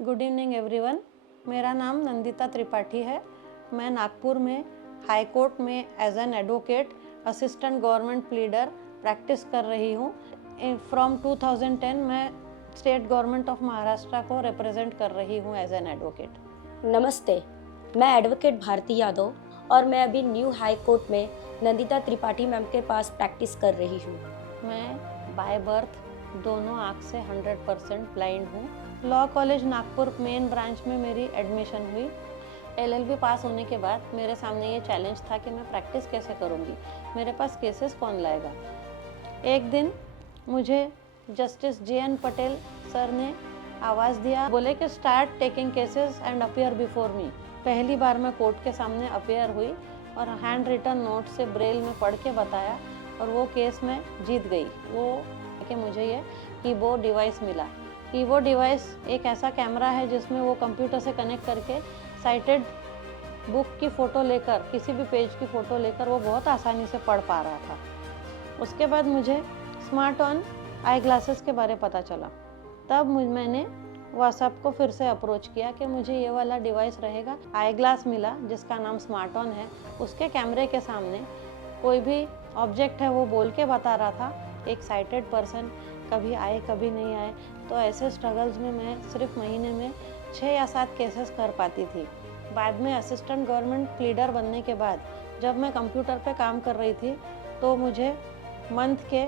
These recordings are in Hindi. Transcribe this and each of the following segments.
Good evening everyone. मेरा नाम नंदिता त्रिपाठी है। मैं नागपुर में हाई कोर्ट में as an advocate assistant government pleader practice कर रही हूँ। फ्रॉम 2010 मैं स्टेट गवर्नमेंट ऑफ महाराष्ट्र को रिप्रेजेंट कर रही हूँ एज एन एडवोकेट। नमस्ते, मैं एडवोकेट भारती यादव और मैं अभी न्यू हाई कोर्ट में नंदिता त्रिपाठी मैम के पास प्रैक्टिस कर रही हूँ। मैं बाय बर्थ दोनों आँख से 100% ब्लाइंड हूँ। Law college Nagpur main branch में मेरी एडमिशन हुई। LLB पास होने के बाद मेरे सामने ये चैलेंज था कि मैं प्रैक्टिस कैसे करूँगी, मेरे पास केसेस कौन लाएगा। एक दिन मुझे जस्टिस JN पटेल सर ने आवाज़ दिया, बोले कि start taking cases and appear before me. पहली बार मैं कोर्ट के सामने अपीयर हुई और हैंड रिटन नोट से ब्रेल में पढ़ के बताया और वो केस में जीत गई। वो कि मुझे ये कीबोर्ड डिवाइस मिला। कीबोर्ड डिवाइस एक ऐसा कैमरा है जिसमें वो कंप्यूटर से कनेक्ट करके साइटेड बुक की फ़ोटो लेकर, किसी भी पेज की फ़ोटो लेकर वो बहुत आसानी से पढ़ पा रहा था। उसके बाद मुझे स्मार्ट ऑन आई ग्लासेस के बारे पता चला। तब मैंने व्हाट्सएप को फिर से अप्रोच किया कि मुझे ये वाला डिवाइस रहेगा। आई ग्लास मिला जिसका नाम स्मार्ट ऑन है। उसके कैमरे के सामने कोई भी ऑब्जेक्ट है वो बोल के बता रहा था। एक साइटेड पर्सन कभी आए कभी नहीं आए। तो ऐसे स्ट्रगल्स में मैं सिर्फ महीने में 6 या 7 केसेस कर पाती थी। बाद में असिस्टेंट गवर्नमेंट प्लीडर बनने के बाद जब मैं कंप्यूटर पे काम कर रही थी तो मुझे मंथ के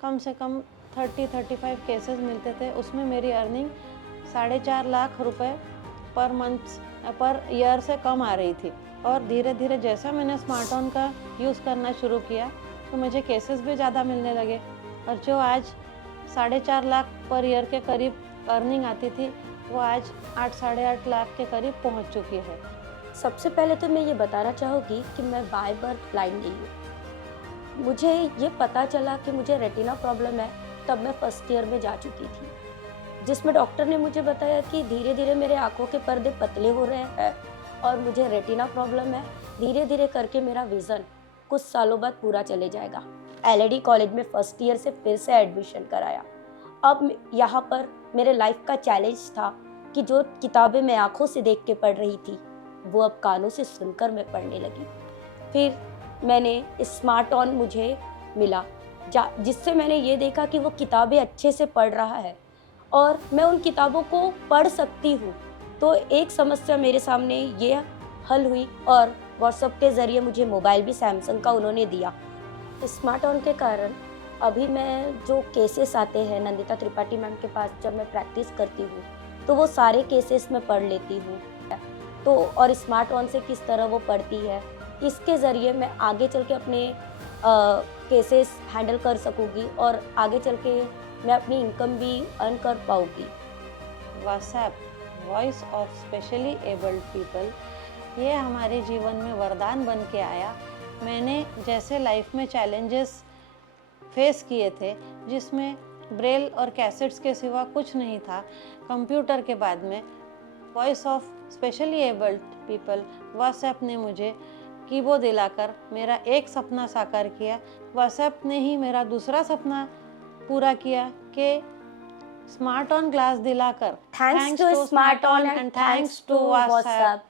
कम से कम 30-35 केसेस मिलते थे। उसमें मेरी अर्निंग 4.5 लाख रुपए पर ईयर से कम आ रही थी। और धीरे धीरे जैसा मैंने स्मार्ट ऑन का यूज़ करना शुरू किया तो मुझे केसेस भी ज़्यादा मिलने लगे और जो आज 4.5 लाख पर ईयर के करीब अर्निंग आती थी वो आज 8-8.5 लाख के करीब पहुंच चुकी है। सबसे पहले तो मैं ये बताना चाहूँगी कि मैं बाय बर्थ ब्लाइंड नहीं हूँ। मुझे ये पता चला कि मुझे रेटिना प्रॉब्लम है तब मैं फर्स्ट ईयर में जा चुकी थी, जिसमें डॉक्टर ने मुझे बताया कि धीरे धीरे मेरे आँखों के पर्दे पतले हो रहे हैं और मुझे रेटिना प्रॉब्लम है। धीरे धीरे करके मेरा विज़न कुछ सालों बाद पूरा चले जाएगा। LAD कॉलेज में फर्स्ट ईयर से फिर से एडमिशन कराया। अब यहाँ पर मेरे लाइफ का चैलेंज था कि जो किताबें मैं आँखों से देख के पढ़ रही थी वो अब कानों से सुनकर मैं पढ़ने लगी। फिर मैंने स्मार्ट ऑन मुझे मिला जिससे मैंने ये देखा कि वो किताबें अच्छे से पढ़ रहा है और मैं उन किताबों को पढ़ सकती हूँ। तो एक समस्या मेरे सामने ये हल हुई और व्हाट्सएप के ज़रिए मुझे मोबाइल भी सैमसंग का उन्होंने दिया। स्मार्ट ऑन के कारण अभी मैं जो केसेस आते हैं नंदिता त्रिपाठी मैम के पास जब मैं प्रैक्टिस करती हूँ तो वो सारे केसेस मैं पढ़ लेती हूँ। तो और स्मार्ट ऑन से किस तरह वो पढ़ती है, इसके ज़रिए मैं आगे चल के अपने केसेस हैंडल कर सकूँगी और आगे चल के मैं अपनी इनकम भी अर्न कर पाऊँगी। WhatsApp voice of specially abled people ये हमारे जीवन में वरदान बन के आया। मैंने जैसे लाइफ में चैलेंजेस फेस किए थे जिसमें ब्रेल और कैसेट्स के सिवा कुछ नहीं था, कंप्यूटर के बाद में voice of specially abled people WhatsApp ने मुझे कीबोर्ड दिलाकर मेरा एक सपना साकार किया। व्हाट्सएप ने ही मेरा दूसरा सपना पूरा किया कि स्मार्ट ऑन ग्लास दिलाकर। Thanks to Smart On and thanks to WhatsApp.